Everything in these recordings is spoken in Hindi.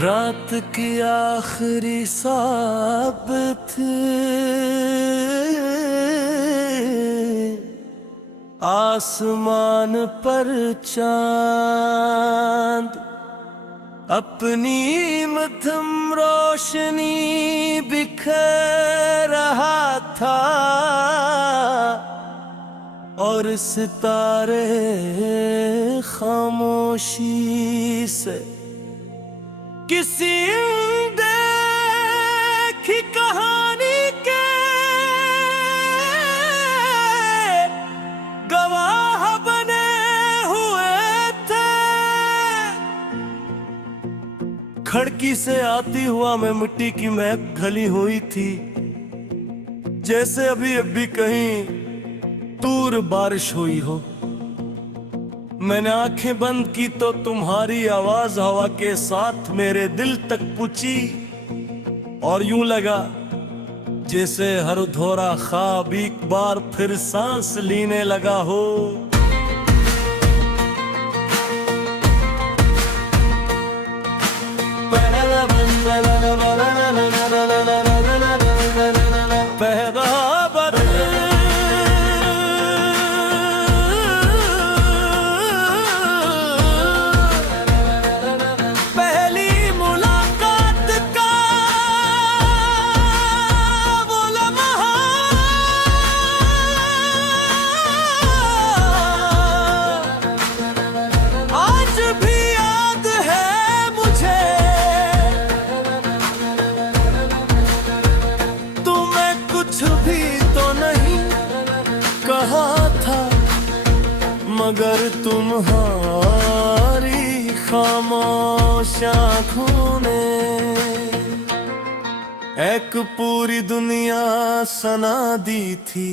रात की आखिरी साबत आसमान पर चांद अपनी मध्यम रोशनी बिखेर रहा था और सितारे खामोशी से किसी देखी कहानी के गवाह बने हुए थे। खिड़की से आती हुआ मैं मिट्टी की महक घली हुई थी, जैसे अभी कहीं दूर बारिश हुई हो। मैंने आंखें बंद की तो तुम्हारी आवाज हवा के साथ मेरे दिल तक पूछी और यूं लगा जैसे हर धोरा ख्वाब एक बार फिर सांस लेने लगा हो। मगर तुम्हारी खामोश आँखों ने एक पूरी दुनिया सना दी थी।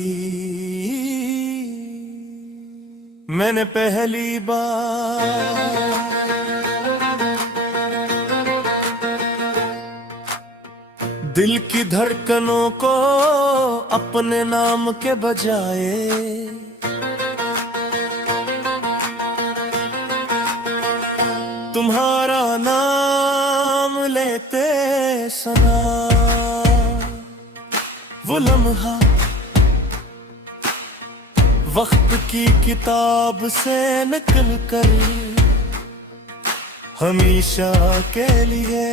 मैंने पहली बार दिल की धड़कनों को अपने नाम के बजाय तुम्हारा नाम लेते सुना। वो लम्हा वक्त की किताब से निकल कर हमेशा के लिए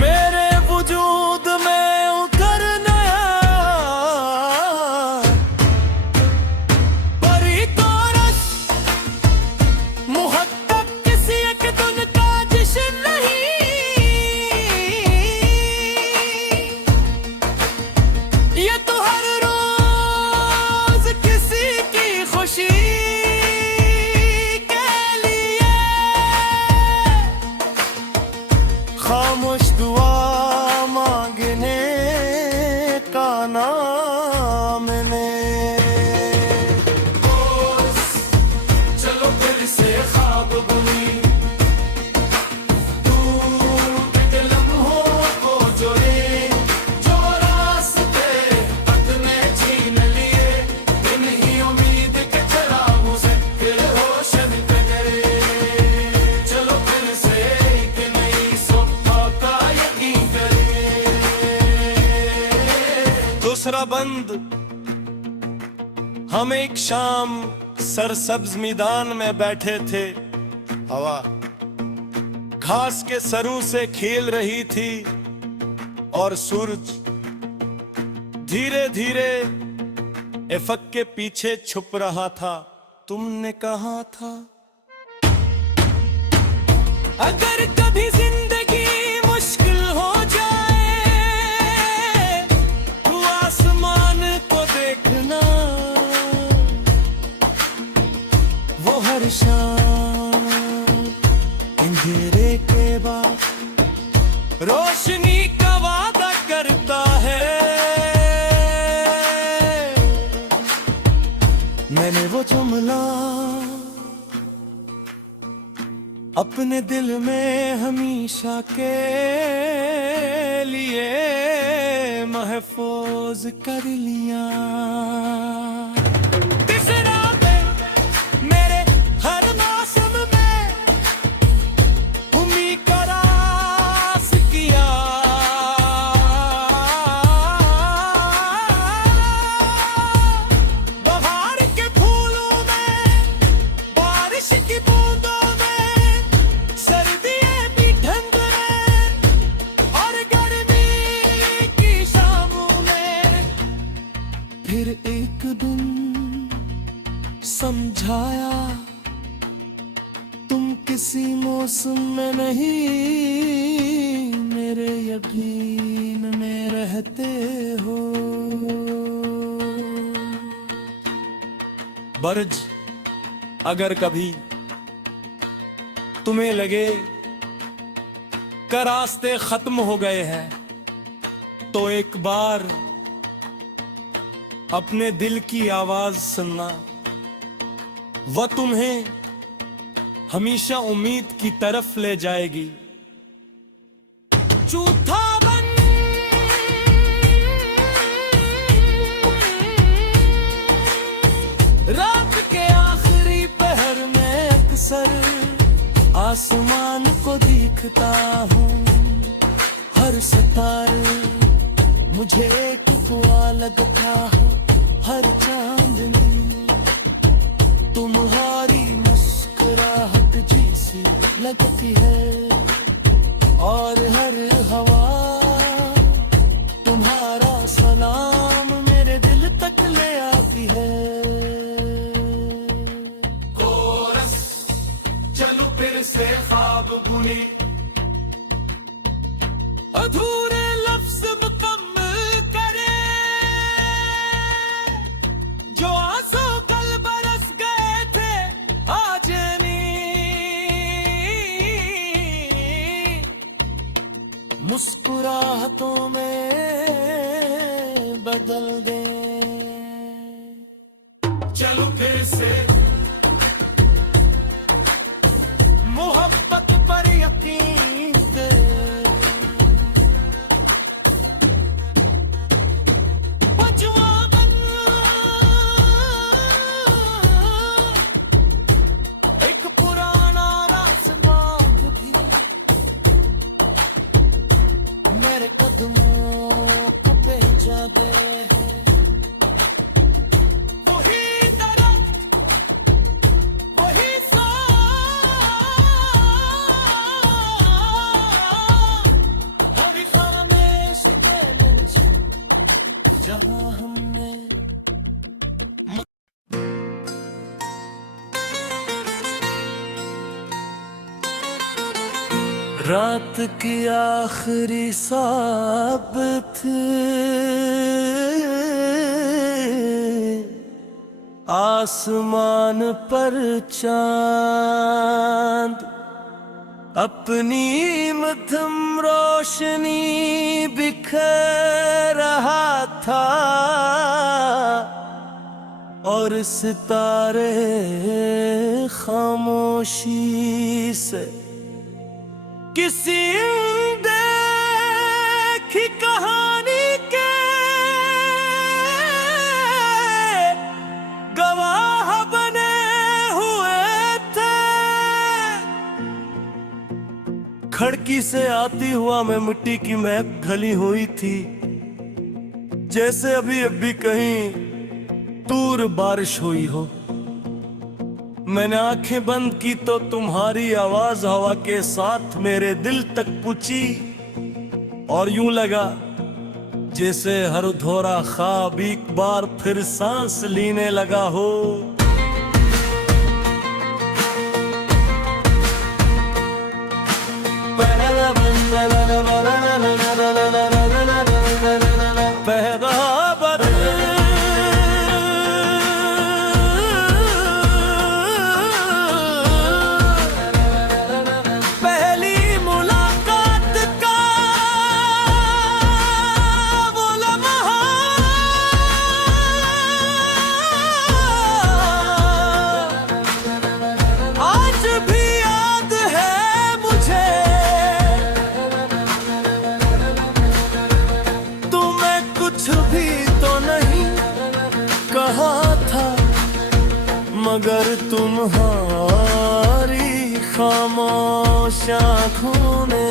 मेरे वजूद में उतर नया परी तोरस मुहक्कक किसी एक दिन का जश्न नहीं। ये तो हर रोज किसी की खुशी के लिए खामोश दुआ मांगने का नाम ने। चलो फिर से ख्वाब बुनी टूटे लम्हों को जोड़े, जो रास्ते पथ में छीन लिए इन्हीं उम्मीद के चिरागों से फिर रोशन करे। चलो फिर से एक नई सुबह का यकीन करे। दूसरा बंद हम एक शाम सरसब्ज मैदान में बैठे थे। हवा घास के सरों से खेल रही थी और सूरज धीरे धीरे इफक के पीछे छुप रहा था। तुमने कहा था अगर कभी जिंदगी मुश्किल हो जाए तो आसमान को देखना, वो हर शाम अंधेरे के बाद रोशनी का वादा करता है। मैंने वो जुमला अपने दिल में हमेशा के लिए महफूज कर लिया। मेरे हर मौसम में उम्मीद करा समझाया तुम किसी मौसम में नहीं मेरे यकीन में रहते हो। बर्ज, अगर कभी तुम्हें लगे कि रास्ते खत्म हो गए हैं तो एक बार अपने दिल की आवाज सुनना, वह तुम्हें हमेशा उम्मीद की तरफ ले जाएगी। चौथा बन रात के आखिरी पहर में अक्सर आसमान को देखता हूँ, हर सितारे मुझे एक दुआ लगता है, हर चांदनी तुम्हारी मुस्कुराहट जैसी लगती है, और हर हवा तुम्हारा सलाम मेरे दिल तक ले आती है। कोरस चलो फिर से ख्वाब बुने, अधूरे लफ्ज मुकम्मल करे, जो आंसू कल बरस गए थे आज नहीं मुस्कुराहटों में बदल दे। चलो फिर से मोहब्बत पर यकीन दे, एक पुराना रास्ता भी मेरे कदमों को भेजा दे, वही दर्द वही हरी खामोश के नीचे जहाँ हमने रात की आखिरी साबत आसमान पर चांद अपनी मध्यम रोशनी बिखेर रहा था, और सितारे खामोशी से किसी देखी कहानी के गवाह बने हुए थे। खिड़की से आती हुआ मैं मिट्टी की महक घली हुई थी, जैसे अभी अभी कहीं दूर बारिश हुई हो। मैंने आंखें बंद की तो तुम्हारी आवाज हवा के साथ मेरे दिल तक पूछी, और यूं लगा जैसे हर धोरा ख्वाब एक बार फिर सांस लेने लगा हो। मगर तुम्हारी खामोश आँखों ने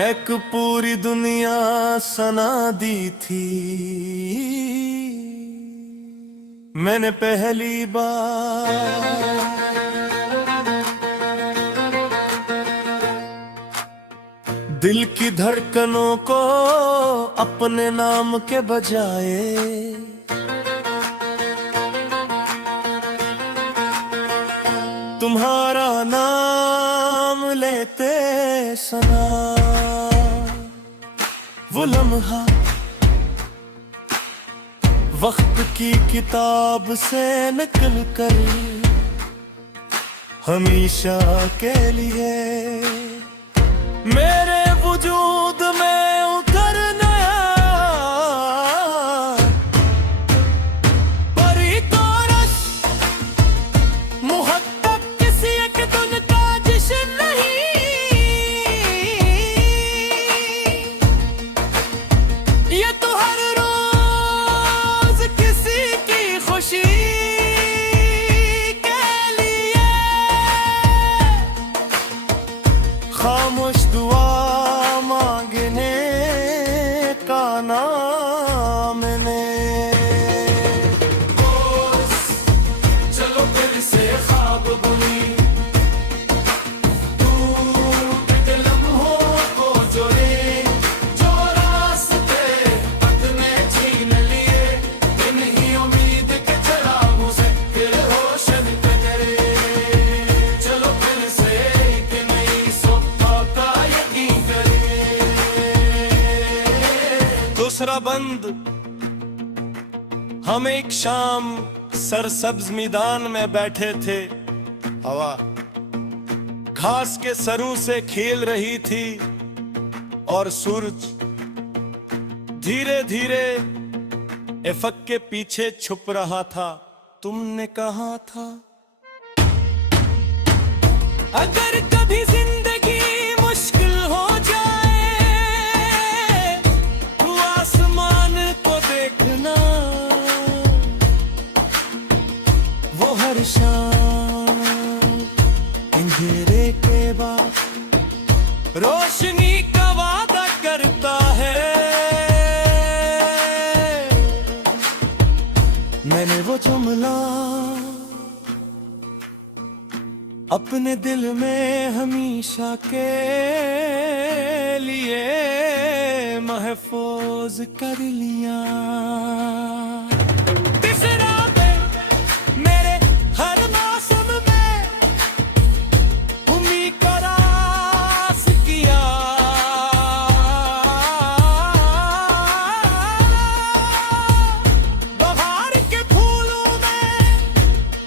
एक पूरी दुनिया सना दी थी। मैंने पहली बार दिल की धड़कनों को अपने नाम के बजाय तुम्हारा नाम लेते सना वो लम्हा वक्त की किताब से निकल कर हमेशा के लिए मेरे वजूद में उतर नया परी तोरस मुहब्बत किसी एक धुन का जश्न नहीं, ये तो हर रोज किसी की खुशी खामोश दुआ मांगने का नाम ने। चलो फिर से ख्वाब बुनी टूटे लम्हों को जोड़े, जो रास्ते अपने छीन लिए इन्हीं उम्मीद के चरागों से दिल रोशन करे। चलो फिर से एक नई दूसरा बंद। हम एक शाम सरसब्ज मैदान में बैठे थे, हवा घास के सरों से खेल रही थी और सूरज धीरे धीरे इफक के पीछे छुप रहा था। तुमने कहा था अगर कभी जिंदगी मुश्किल हो जाए तो आसमान को देखना, वो हर शाम अंधेरे के बाद रोशनी का वादा करता है। मैंने वो जुमला अपने दिल में हमेशा के लिए महफूज कर लिया। तीसरा मेरे हर मौसम में उम्मीद का रास किया, बहार के फूलों में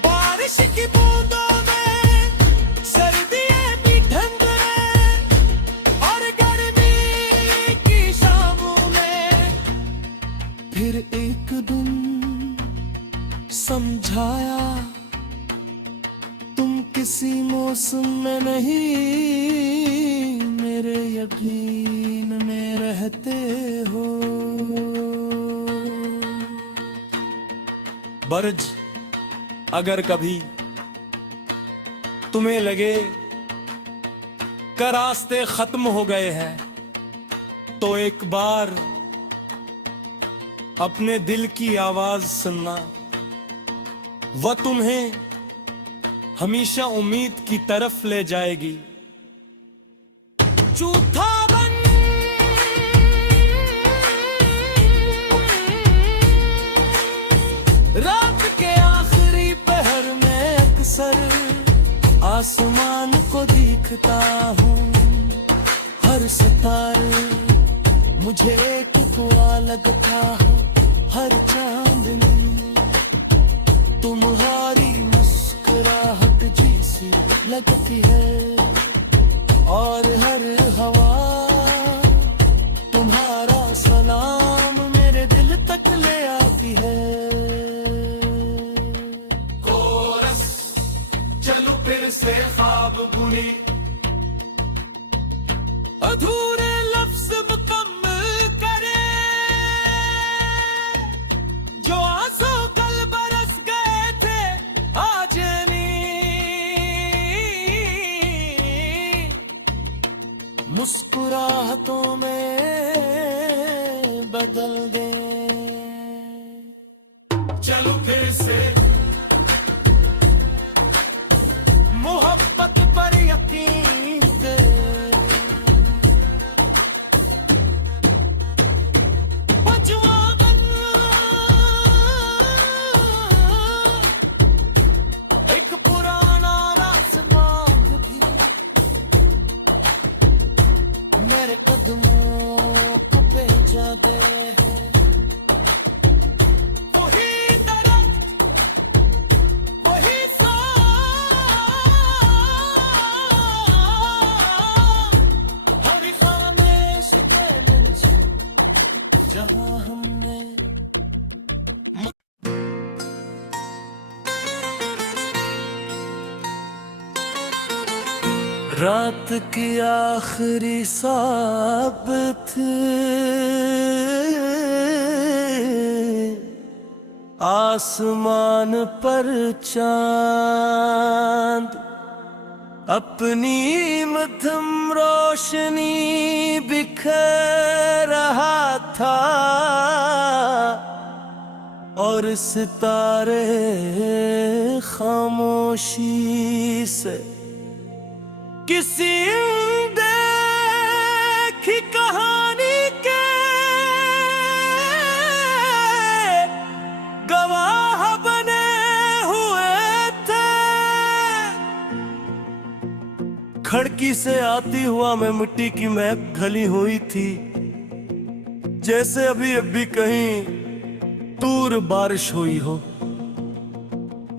बारिश की बूंदों में फिर एक दिन समझाया तुम किसी मौसम में नहीं मेरे यकीन में रहते हो। बर्ज, अगर कभी तुम्हें लगे कि रास्ते खत्म हो गए हैं तो एक बार अपने दिल की आवाज सुनना, वह तुम्हें हमेशा उम्मीद की तरफ ले जाएगी। चौथा बन रात के आखिरी पहर में अक्सर आसमान को देखता हूँ, हर सितारे मुझे एक दुआ लगता है, हर चांदनी तुम्हारी मुस्कुराहट जैसी लगती है और हर हवा तुम्हारा सलाम मेरे दिल तक ले आती है। कोरस, चलो फिर से ख्वाब बुनी अधूरे लफ्ज मुकम्मल करे, जो आंसू कल बरस गए थे आज मुस्कुराहटों में बदल दे। चलो फिर से मोहब्बत पर यकीन दे, एक पुराना रात की आखिरी साब थे, आसमान पर चांद अपनी मध्यम रोशनी बिखेर रहा था, और सितारे खामोशी से किसी देखी कहानी के गवाह बने हुए थे। खिड़की से आती हुआ मैं मिट्टी की महक घली हुई थी, जैसे अभी कहीं दूर बारिश हुई हो।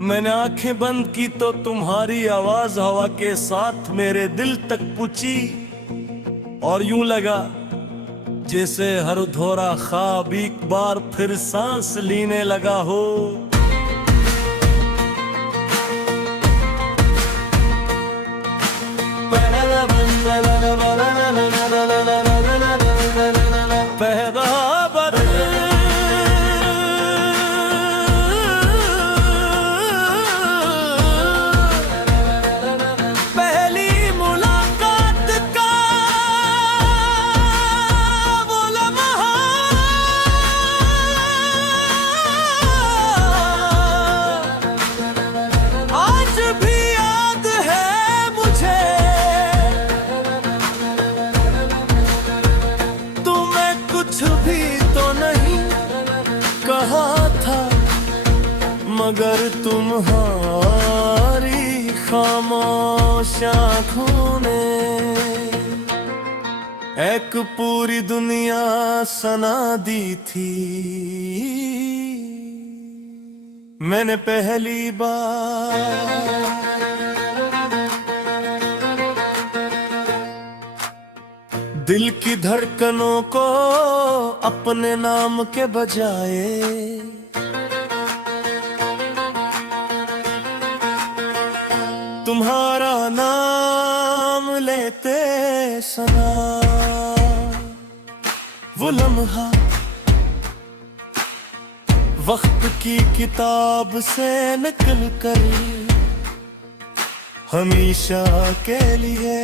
मैंने आंखें बंद की तो तुम्हारी आवाज हवा के साथ मेरे दिल तक पूछी, और यूं लगा जैसे हर धोरा ख्वाब एक बार फिर सांस लेने लगा हो। मगर तुम्हारी खामोश आँखों ने एक पूरी दुनिया सना दी थी। मैंने पहली बार दिल की धड़कनों को अपने नाम के बजाए तुम्हारा नाम लेते सुना। वो लम्हा वक्त की किताब से निकल कर हमेशा के लिए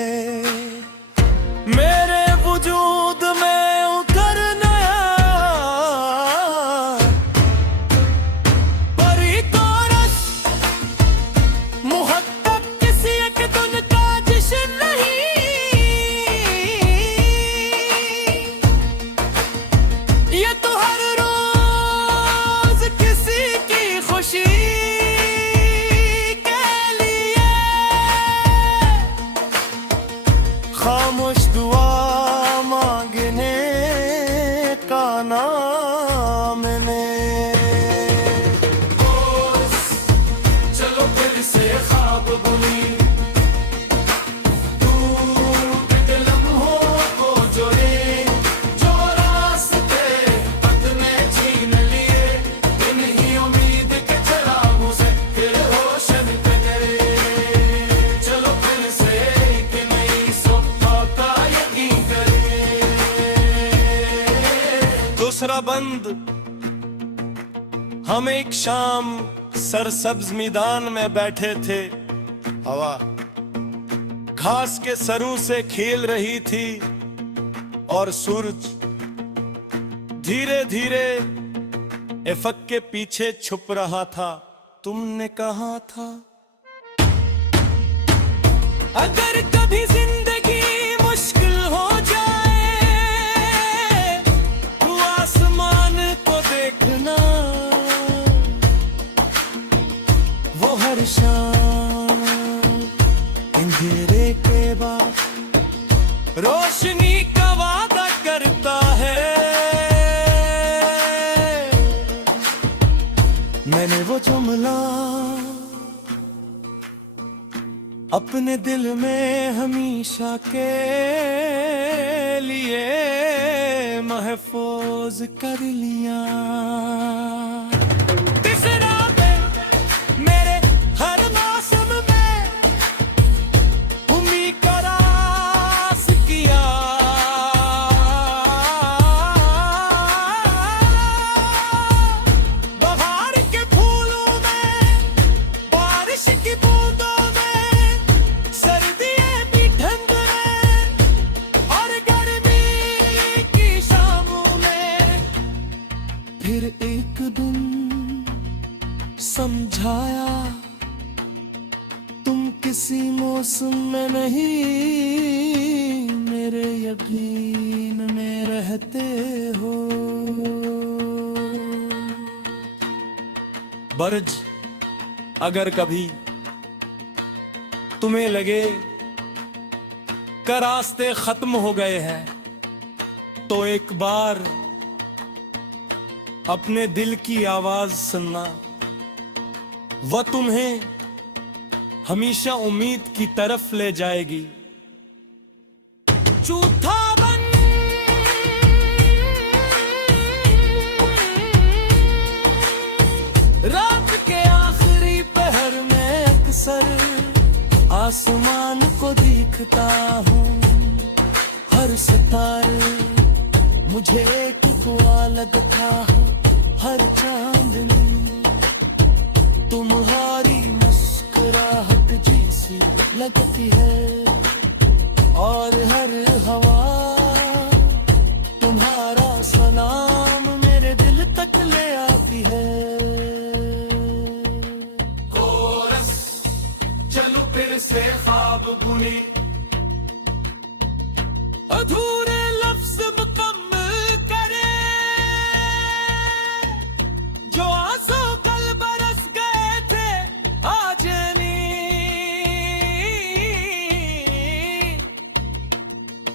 मेरे वजूद में उतर नया परी कोरस मुहब्बत किसी एक धुन का जश्न नहीं। ये तो हर रोज किसी की खुशी के लिए खामोश दुआ मांगने का नाम ने। चलो फिर से ख्वाब बुनी टूटे लम्हों को जोड़े, जो रास्ते पथ में छीन लिए इन्हीं उम्मीद के चिरागों से फिर रोशन करे। चलो फिर से एक नई सुबह का यकीन करे। दूसरा बंद हम एक शाम सरसब्ज मैदान में बैठे थे। हवा घास के सरों से खेल रही थी और सूरज धीरे धीरे इफक के पीछे छुप रहा था। तुमने कहा था अगर कभी जिंदगी मुश्किल हो जाए तो आसमान को देखना, वो हर शाम अंधेरे के बाद रोशनी का वादा करता है। मैंने वो जुमला अपने दिल में हमेशा के लिए महफूज कर लिया। तीसरा मेरे हर मौसम में उम्मीद करा समझाया तुम किसी मौसम में नहीं मेरे यकीन में रहते हो। बर्ज, अगर कभी तुम्हें लगे कि रास्ते खत्म हो गए हैं तो एक बार अपने दिल की आवाज सुनना, वह तुम्हें हमेशा उम्मीद की तरफ ले जाएगी। चौथा बन रात के आखिरी पहर में अक्सर आसमान को देखता हूँ, हर सितारे मुझे एक दुआ लगता है, हर चांदनी तुम्हारी मुस्कुराहट जैसी लगती है, और हर हवा तुम्हारा सलाम मेरे दिल तक ले आती है। कोरस, चलो फिर से ख्वाब बुने, अधूरे लफ्ज मुकम्मल करे, जो आंसू कल बरस गए थे आज नहीं,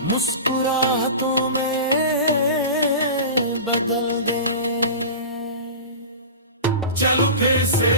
मुस्कुराहटों में बदल दे। चलो फिर से